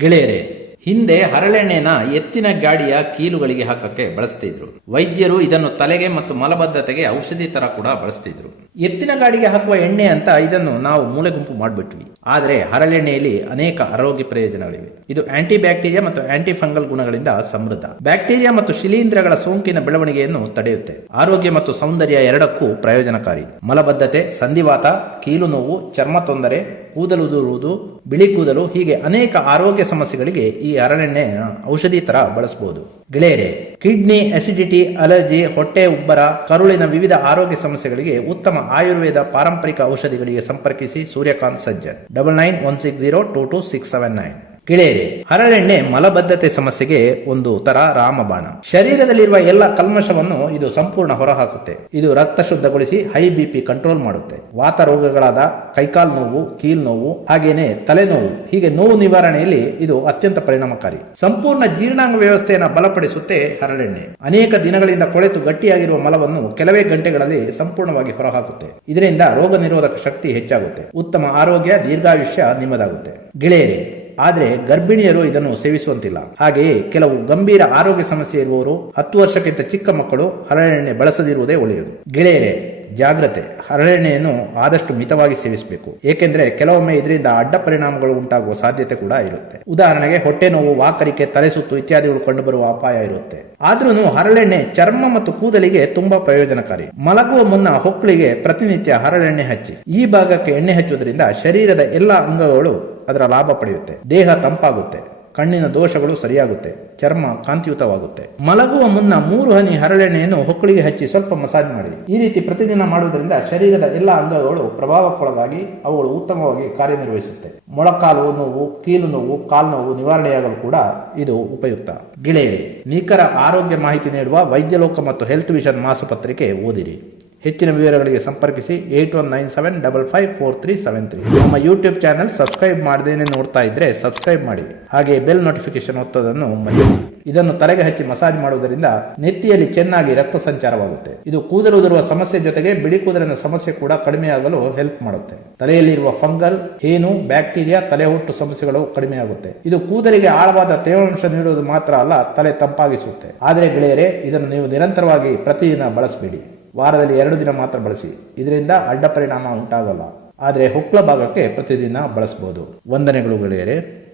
ಗೆಳೆಯರೆ, ಹಿಂದೆ ಹರಳೆಣ್ಣೆನ ಎತ್ತಿನ ಗಾಡಿಯ ಕೀಲುಗಳಿಗೆ ಹಾಕಕ್ಕೆ ಬಳಸ್ತಿದ್ರು. ವೈದ್ಯರು ಇದನ್ನು ತಲೆಗೆ ಮತ್ತು ಮಲಬದ್ಧತೆಗೆ ಔಷಧಿ ತರ ಕೂಡ ಬಳಸ್ತಿದ್ರು. ಎತ್ತಿನ ಗಾಡಿಗೆ ಹಾಕುವ ಎಣ್ಣೆ ಅಂತ ಇದನ್ನು ನಾವು ಮೂಲೆ ಗುಂಪು ಮಾಡಿಬಿಟ್ವಿ. ಆದರೆ ಹರಳೆಣ್ಣೆಯಲ್ಲಿ ಅನೇಕ ಆರೋಗ್ಯ ಪ್ರಯೋಜನಗಳಿವೆ. ಇದು ಆಂಟಿ ಬ್ಯಾಕ್ಟೀರಿಯಾ ಮತ್ತು ಆಂಟಿ ಫಂಗಲ್ ಗುಣಗಳಿಂದ ಸಮೃದ್ಧ. ಬ್ಯಾಕ್ಟೀರಿಯಾ ಮತ್ತು ಶಿಲೀಂಧ್ರಗಳ ಸೋಂಕಿನ ಬೆಳವಣಿಗೆಯನ್ನು ತಡೆಯುತ್ತೆ. ಆರೋಗ್ಯ ಮತ್ತು ಸೌಂದರ್ಯ ಎರಡಕ್ಕೂ ಪ್ರಯೋಜನಕಾರಿ. ಮಲಬದ್ಧತೆ, ಸಂಧಿವಾತ ಕೀಲು ನೋವು ಚರ್ಮ ತೊಂದರೆ ಕೂದಲು ಉದುರುವುದು ಬಿಳಿ ಕೂದಲು ಹೀಗೆ ಅನೇಕ ಆರೋಗ್ಯ ಸಮಸ್ಯೆಗಳಿಗೆ ಈ ಹರಳೆಣ್ಣೆ ಔಷಧಿ ತರ ಬಳಸಬಹುದು ಗೆಳೆಯರೆ, ಕಿಡ್ನಿ ಅಸಿಡಿಟಿ ಅಲರ್ಜಿ ಹೊಟ್ಟೆ ಉಬ್ಬರ, ಕರುಳಿನ ವಿವಿಧ ಆರೋಗ್ಯ ಸಮಸ್ಯೆಗಳಿಗೆ ಉತ್ತಮ ಆಯುರ್ವೇದ ಪಾರಂಪರಿಕ ಔಷಧಿಗಳಿಗೆ ಸಂಪರ್ಕಿಸಿ Suryakant Sajjan. Double nine one six zero two two six seven nine ಗೆಳೆಯರೆ ಹರಳೆಣ್ಣೆ ಮಲಬದ್ಧತೆ ಸಮಸ್ಯೆಗೆ ಒಂದು ತರ ರಾಮಬಾಣ. ಶರೀರದಲ್ಲಿರುವ ಎಲ್ಲ ಕಲ್ಮಶವನ್ನು ಇದು ಸಂಪೂರ್ಣ ಹೊರಹಾಕುತ್ತೆ. ಇದು ರಕ್ತ ಶುದ್ಧಗೊಳಿಸಿ ಹೈ ಬಿಪಿ ಕಂಟ್ರೋಲ್ ಮಾಡುತ್ತೆ. ವಾತ ರೋಗಗಳಾದ ಕೈಕಾಲ್ ನೋವು, ಕೀಲ್ ನೋವು, ಹಾಗೇನೆ ತಲೆನೋವು, ಹೀಗೆ ನೋವು ನಿವಾರಣೆಯಲ್ಲಿ ಇದು ಅತ್ಯಂತ ಪರಿಣಾಮಕಾರಿ. ಸಂಪೂರ್ಣ ಜೀರ್ಣಾಂಗ ವ್ಯವಸ್ಥೆಯನ್ನು ಬಲಪಡಿಸುತ್ತೆ ಹರಳೆಣ್ಣೆ. ಅನೇಕ ದಿನಗಳಿಂದ ಕೊಳೆತು ಗಟ್ಟಿಯಾಗಿರುವ ಮಲವನ್ನು ಕೆಲವೇ ಗಂಟೆಗಳಲ್ಲಿ ಸಂಪೂರ್ಣವಾಗಿ ಹೊರಹಾಕುತ್ತೆ. ಇದರಿಂದ ರೋಗ ನಿರೋಧಕ ಶಕ್ತಿ ಹೆಚ್ಚಾಗುತ್ತೆ. ಉತ್ತಮ ಆರೋಗ್ಯ, ದೀರ್ಘಾಯುಷ್ಯ ನಿಮ್ಮದಾಗುತ್ತೆ. ಗೆಳೆಯರೆ ಆದರೆ ಗರ್ಭಿಣಿಯರು ಇದನ್ನು ಸೇವಿಸುವಂತಿಲ್ಲ. ಹಾಗೆಯೇ ಕೆಲವು ಗಂಭೀರ ಆರೋಗ್ಯ ಸಮಸ್ಯೆ ಇರುವವರು ಹತ್ತು ವರ್ಷಕ್ಕಿಂತ ಚಿಕ್ಕ ಮಕ್ಕಳು ಹರಳೆಣ್ಣೆ ಬಳಸದಿರುವುದೇ ಒಳ್ಳೆಯದು. ಗೆಳೆಯರೇ, ಜಾಗ್ರತೆ. ಹರಳೆಣ್ಣೆಯನ್ನು ಆದಷ್ಟು ಮಿತವಾಗಿ ಸೇವಿಸಬೇಕು. ಏಕೆಂದರೆ ಕೆಲವೊಮ್ಮೆ ಇದರಿಂದ ಅಡ್ಡ ಪರಿಣಾಮಗಳು ಉಂಟಾಗುವ ಸಾಧ್ಯತೆ ಕೂಡ ಇರುತ್ತೆ. ಉದಾಹರಣೆಗೆ ಹೊಟ್ಟೆ ನೋವು, ವಾಕರಿಕೆ, ತಲೆ ಸುತ್ತು ಇತ್ಯಾದಿಗಳು ಕಂಡುಬರುವ ಅಪಾಯ ಇರುತ್ತೆ. ಆದ್ರೂ ಹರಳೆಣ್ಣೆ ಚರ್ಮ ಮತ್ತು ಕೂದಲಿಗೆ ತುಂಬಾ ಪ್ರಯೋಜನಕಾರಿ. ಮಲಗುವ ಮುನ್ನ ಹೊಕ್ಕಳಿಗೆ ಪ್ರತಿನಿತ್ಯ ಹರಳೆಣ್ಣೆ ಹಚ್ಚಿ. ಈ ಭಾಗಕ್ಕೆ ಎಣ್ಣೆ ಹಚ್ಚುವುದರಿಂದ ಶರೀರದ ಎಲ್ಲ ಅಂಗಗಳು ಅದರ ಲಾಭ ಪಡೆಯುತ್ತೆ. ದೇಹ ತಂಪಾಗುತ್ತೆ. ಕಣ್ಣಿನ ದೋಷಗಳು ಸರಿಯಾಗುತ್ತೆ. ಚರ್ಮ ಕಾಂತಿಯುತವಾಗುತ್ತೆ. ಮಲಗುವ ಮುನ್ನ ಮೂರು ಹನಿ ಹರಳೆಣ್ಣೆಯನ್ನು ಹೊಕ್ಕಳಿಗೆ ಹಚ್ಚಿ ಸ್ವಲ್ಪ ಮಸಾಜ್ ಮಾಡಿ. ಈ ರೀತಿ ಪ್ರತಿದಿನ ಮಾಡುವುದರಿಂದ ಶರೀರದ ಎಲ್ಲ ಅಂಗಗಳು ಪ್ರಭಾವಕ್ಕೊಳಗಾಗಿ ಅವುಗಳು ಉತ್ತಮವಾಗಿ ಕಾರ್ಯನಿರ್ವಹಿಸುತ್ತೆ. ಮೊಳಕಾಲು ನೋವು, ಕೀಲು ನೋವು, ಕಾಲು ನೋವು ನಿವಾರಣೆಯಾಗಲು ಕೂಡ ಇದು ಉಪಯುಕ್ತ. ಗೆಳೆಯರಿ, ನಿಖರ ಆರೋಗ್ಯ ಮಾಹಿತಿ ನೀಡುವ ವೈದ್ಯಲೋಕ ಮತ್ತು ಹೆಲ್ತ್ ವಿಷನ್ ಮಾಸಪತ್ರಿಕೆ ಓದಿರಿ. ಹೆಚ್ಚಿನ ವಿವರಗಳಿಗೆ ಸಂಪರ್ಕಿಸಿ eight one nine seven double five four three seven three. ನಮ್ಮ ಯೂಟ್ಯೂಬ್ ಚಾನಲ್ ಸಬ್ಸ್ಕ್ರೈಬ್ ಮಾಡದೇನೆ ನೋಡ್ತಾ ಇದ್ರೆ ಸಬ್ಸ್ಕ್ರೈಬ್ ಮಾಡಿ. ಹಾಗೆ ಬೆಲ್ ನೋಟಿಫಿಕೇಶನ್ ಒತ್ತೋದನ್ನು ಮರೆಯಬೇಡಿ. ಇದನ್ನು ತಲೆಗೆ ಹಚ್ಚಿ ಮಸಾಜ್ ಮಾಡುವುದರಿಂದ ನೆತ್ತಿಯಲ್ಲಿ ಚೆನ್ನಾಗಿ ರಕ್ತ ಸಂಚಾರವಾಗುತ್ತೆ. ಇದು ಕೂದಲು ಉದುರುವ ಸಮಸ್ಯೆ ಜೊತೆಗೆ ಬಿಳಿ ಕೂದಲಿನ ಸಮಸ್ಯೆ ಕೂಡ ಕಡಿಮೆಯಾಗಲು ಹೆಲ್ಪ್ ಮಾಡುತ್ತೆ. ತಲೆಯಲ್ಲಿರುವ ಫಂಗಲ್, ಹೇನು, ಬ್ಯಾಕ್ಟೀರಿಯಾ ತಲೆ ಹುಟ್ಟು ಸಮಸ್ಯೆಗಳು ಕಡಿಮೆಯಾಗುತ್ತೆ. ಇದು ಕೂದಲಿಗೆ ಆಳವಾದ ತೇವಾಂಶ ನೀಡುವುದು ಮಾತ್ರ ಅಲ್ಲ, ತಲೆ ತಂಪಾಗಿಸುತ್ತೆ. ಆದರೆ ಗೆಳೆಯರೆ, ಇದನ್ನು ನೀವು ನಿರಂತರವಾಗಿ ಪ್ರತಿದಿನ ಬಳಸಬೇಡಿ. ವಾರದಲ್ಲಿ ಎರಡು ದಿನ ಮಾತ್ರ ಬಳಸಿ. ಇದರಿಂದ ಅಡ್ಡ ಪರಿಣಾಮ ಉಂಟಾಗಲ್ಲ. ಆದರೆ ಹೊಕ್ಕಳ ಭಾಗಕ್ಕೆ ಪ್ರತಿದಿನ ಬಳಸಬಹುದು ವಂದನೆಗಳು ಗೆಳೆಯರೆ.